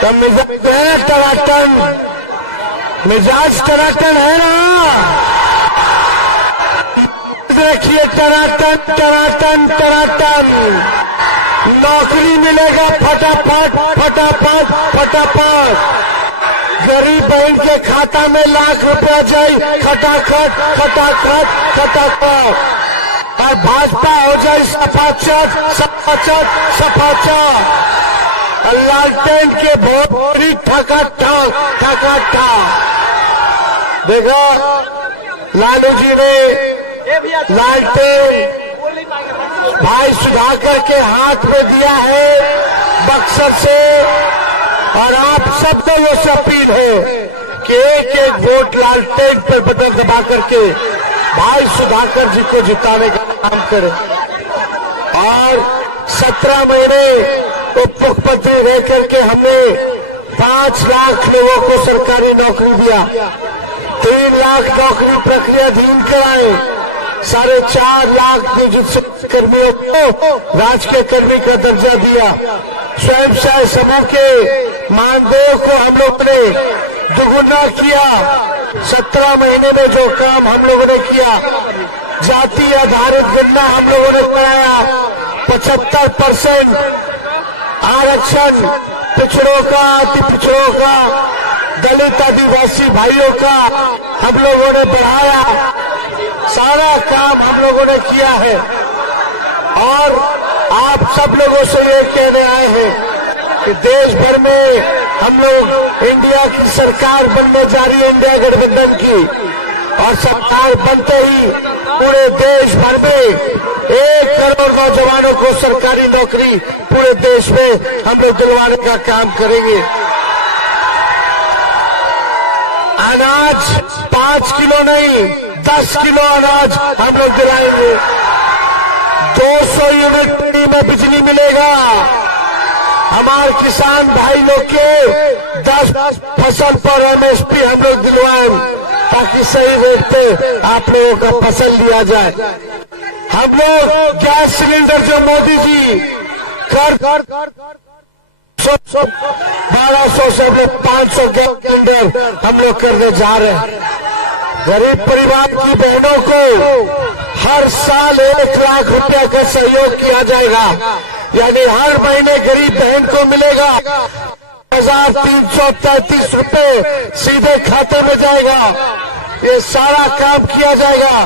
तो मिजाज है टनाटन, मिजाज टनाटन है ना। देखिए टनाटन टनाटन टनाटन, नौकरी मिलेगा फटाफट फटाफट फटाफट। गरीब बहन के खाता में लाख रुपया जाए खटाखट खटाखट खटाखट, और भाजपा हो जाए सफाचट सफाचट सफाचट। लालटेन के भोरी ठका ठक ठका ठक। देखा लालू जी ने लालटेन भाई सुधाकर के हाथ में दिया है बक्सर से, और आप सबको वो से अपील है कि एक एक वोट लालटेन पर बटन दबा करके भाई सुधाकर जी को जिताने का काम करें। और 17 महीने उप मुख्यमंत्री रह करके हमने 5 लाख लोगों को सरकारी नौकरी दिया, 3 लाख नौकरी प्रक्रियाधीन कराए, 4.5 लाख नियोजित कर्मियों को राजकीय कर्मी का दर्जा दिया, स्वयं सहायता समूह के मानदेय को हम लोगों ने दुगुना किया। 17 महीने में जो काम हम लोगों ने किया, जाति आधारित गणना हम लोगों ने कराया, 75% आरक्षण पिछड़ों का, अति पिछड़ों का, दलित आदिवासी भाइयों का हम लोगों ने बढ़ाया। सारा काम हम लोगों ने किया है, और आप सब लोगों से ये कहने आए हैं कि देश भर में हम लोग इंडिया की सरकार बनने जा रही है, इंडिया गठबंधन की, और सरकार बनते ही पूरे देश भर में 1 करोड़ नौजवानों को सरकारी नौकरी पूरे देश में हम लोग दिलवाने का काम करेंगे। अनाज 5 किलो नहीं 10 किलो अनाज हम लोग दिलाएंगे। 200 यूनिट फ्री में बिजली मिलेगा। हमारे किसान भाई लोग के 10 फसल पर MSP हम लोग दिलवाएं, ताकि सही रेट पे आप लोगों का फसल लिया जाए। हम लोग गैस सिलेंडर जो मोदी जी कर 1200 से हम लोग 500 गैस सिलेंडर हम लोग करने जा रहे हैं। गरीब परिवार की बहनों को हर साल 1 लाख रुपया का सहयोग किया जाएगा, यानी हर महीने गरीब बहन को मिलेगा 1333 रुपए सीधे खाते में जाएगा। ये सारा काम किया जाएगा,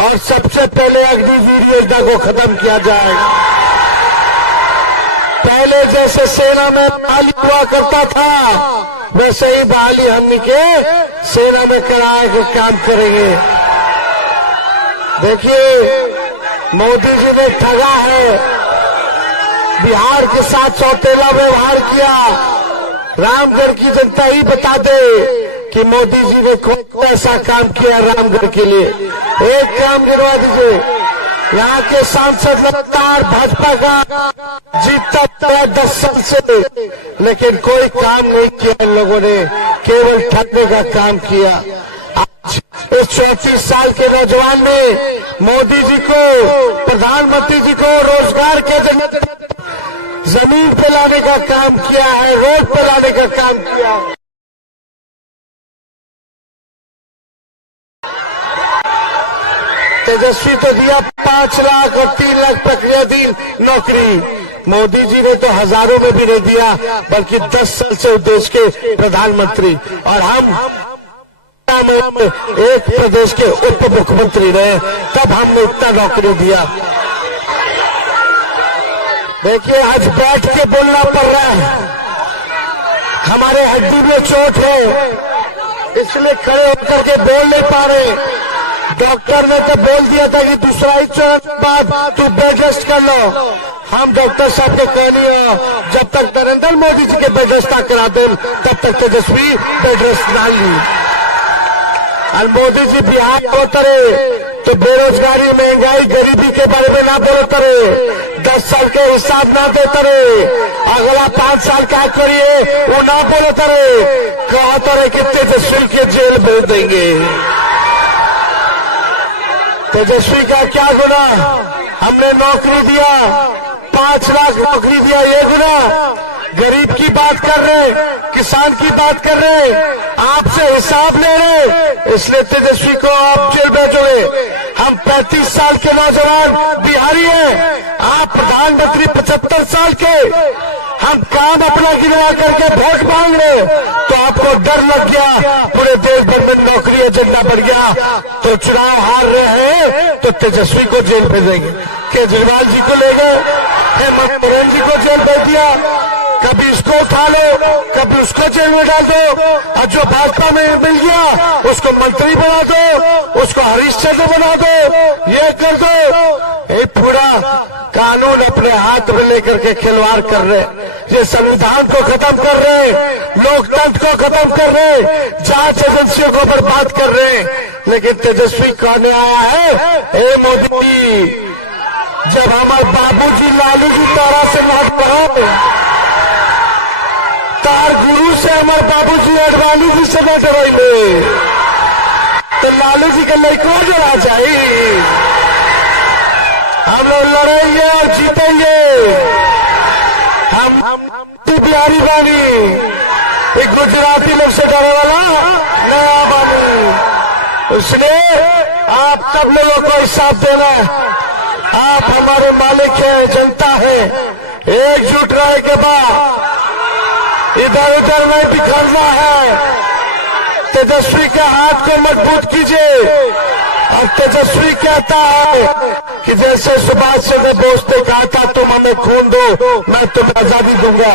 और सबसे पहले अग्निवीर योजना को खत्म किया जाएगा। पहले जैसे सेना में बहाली हुआ करता था, वैसे ही बहाली हमने के सेना में कराए के काम करेंगे। देखिए मोदी जी ने ठगा है, बिहार के साथ सौतेला व्यवहार किया। रामगढ़ की जनता ही बता दे कि मोदी जी ने कौन ऐसा काम किया रामगढ़ के लिए। एक काम गिनवा दीजिए। यहाँ के सांसद लगातार भाजपा का जीतता है 10 साल से, लेकिन कोई काम नहीं किया इन लोगों ने, केवल ठगने का काम किया। आज इस 34 साल के नौजवान ने मोदी जी को, प्रधानमंत्री जी को रोजगार के जमीन पे लाने का काम किया है, रोड पे लाने का काम किया। तेजस्वी तो दिया 5 लाख और 3 लाख प्रक्रियाधीन नौकरी। मोदी जी ने तो हजारों में भी नहीं दिया, बल्कि 10 साल से देश के प्रधानमंत्री, और हम एक प्रदेश के उप मुख्यमंत्री रहे, तब हमने इतना नौकरी दिया। देखिए आज बैठ के बोलना पड़ रहा है, हमारे हड्डी में चोट है, इसलिए खड़े होकर के बोल नहीं पा रहे। डॉक्टर ने तो बोल दिया था कि दूसरा ही चरण बाद तू बेड रेस्ट कर लो। हम डॉक्टर साहब को कहनी हो, जब तक नरेंद्र मोदी जी के बेड रेस्ट करा दे, तब तक तेजस्वी बेड रेस्ट ना ली। और मोदी जी बिहार होते रहे तो बेरोजगारी, महंगाई, गरीबी के बारे में ना बोलते रहे, 10 साल के हिसाब ना देते रहे, अगला 5 साल क्या करिए वो ना बोलते रहे, कहते रहे कि तेजस्वी के जेल भेज देंगे। तेजस्वी का क्या गुना, हमने नौकरी दिया, 5 लाख नौकरी दिया, ये गुना। गरीब की बात कर रहे, किसान की बात कर रहे, आपसे हिसाब ले रहे, इसलिए तेजस्वी को आप जेल भेजोगे। हम 35 साल के नौजवान बिहारी हैं, आप प्रधानमंत्री 75 साल के। हम काम अपना गिनवा करके वोट मांग रहे, तो आपको डर लग गया, पूरे देश भर में नौकरी एजेंडा बढ़ गया, तो चुनाव हार रहे हैं तो तेजस्वी को जेल भेजेंगे। केजरीवाल जी को ले गए, हेमंत सोरेन जी को जेल भेज दिया, कभी इसको उठा लो, कभी उसको जेल में डाल दो, और जो भाजपा में मिल गया उसको मंत्री बना दो, उसको हरीश चंद्र बना दो, ये कर दो। ये पूरा कानून अपने हाथ में लेकर के खिलवाड़ कर रहे, ये संविधान को खत्म कर रहे, लोकतंत्र को खत्म कर रहे, जांच एजेंसियों को बर्बाद कर रहे। लेकिन तेजस्वी कहने आया है, हे मोदी, जब हमारे बाबूजी लालू जी तारा से नाच पढ़ाओ, तार गुरु से हमारे बाबूजी अडवाणी जी से न डराइले, तो लालू जी के लड़कों डरा चाहिए। हम लोग लड़ेंगे और जीतेंगे। हम बिहारी बानी, एक गुजराती लोग से डरे वाला नया बानी। इसलिए आप सब लोगों को हिसाब देना, आप हमारे मालिक हैं, जनता है, एकजुट रहे के बाद इधर उधर नहीं बिखरना है। तेजस्वी के हाथ को मजबूत कीजिए। और तेजस्वी कहता है कि जैसे सुभाष चंद्र बोस ने कहा था, तुम हमें खून दो, मैं तुम्हें आजादी दूंगा।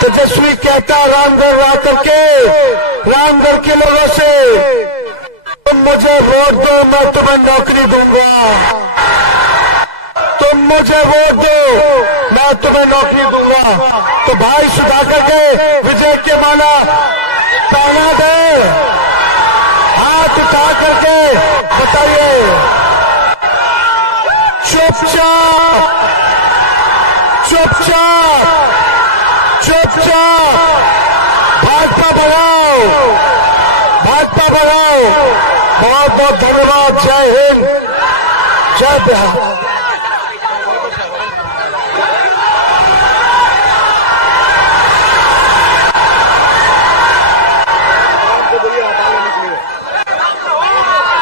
तेजस्वी कहता रामगढ़ आकर के, रामगढ़ के लोगों से, तुम मुझे वोट दो, मैं तुम्हें नौकरी दूंगा। तुम मुझे वोट दो, मैं तुम्हें नौकरी दूंगा। तो भाई सुधाकर के विजय के माला पहना दे, हाथ उठा करके बताइए, चुपचाप चुपचाप चुपचाप भाजपा बढ़ाओ, भाजपा बढ़ाओ। बहुत बहुत धन्यवाद। जय हिंद, जय बिहार।